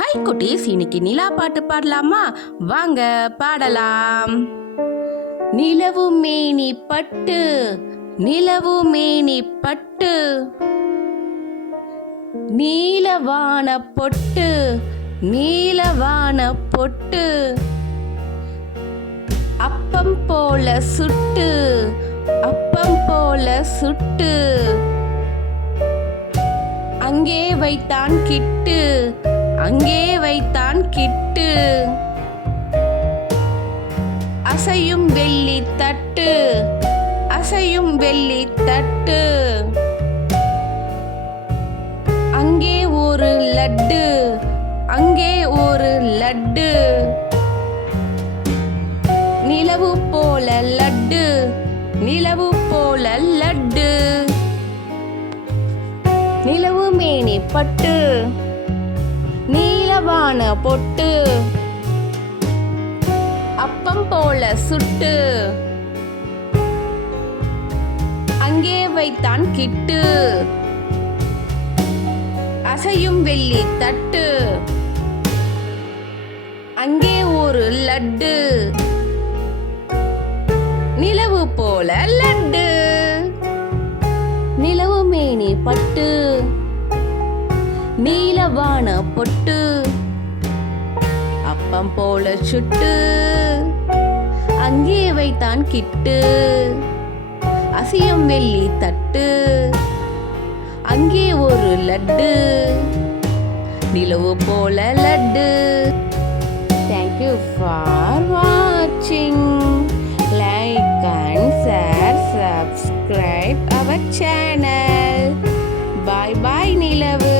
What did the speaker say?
Hi குட்டீஸ், இன்னைக்கு நிலா பாட்டு பாடலாமா? வாங்க பாடலாம். நிலவு மேனி பட்டு, நிலவு மேனி பட்டு, நீலவான பொட்டு, நீலவான பொட்டு, அப்பம் போல சுட்டு, அப்பம் போல சுட்டு, அங்கே வைத்தான் கிட்டு, அங்கே வைத்தான் கிட்டு, அசையும் வெள்ளி தட்டு, அசையும் வெள்ளி தட்டு, அங்கே ஒரு லட்டு, அங்கே ஒரு லட்டு, நிலவு போல லட்டு, நிலவு போல லட்டு, நிலவு மேனி பட்டு, நீலவான பொட்டு, அப்பம் போல சுட்டு, அங்கே வைத்தான் கிட்டு, அசையும் வெள்ளி தட்டு, அங்கே ஒரு லட்டு, நிலவு போல லட்டு. நிலவு மேனி பட்டு, நீலவான பொட்டு, அப்பம் போல சுட்டு, அங்கே வைத்தான் கிட்டு, அசையும் வெள்ளி தட்டு, அங்கே ஒரு லட்டு, நிலவு போல laddu. Thank you for watching. Like and share, subscribe our channel. Bye bye Nilavu.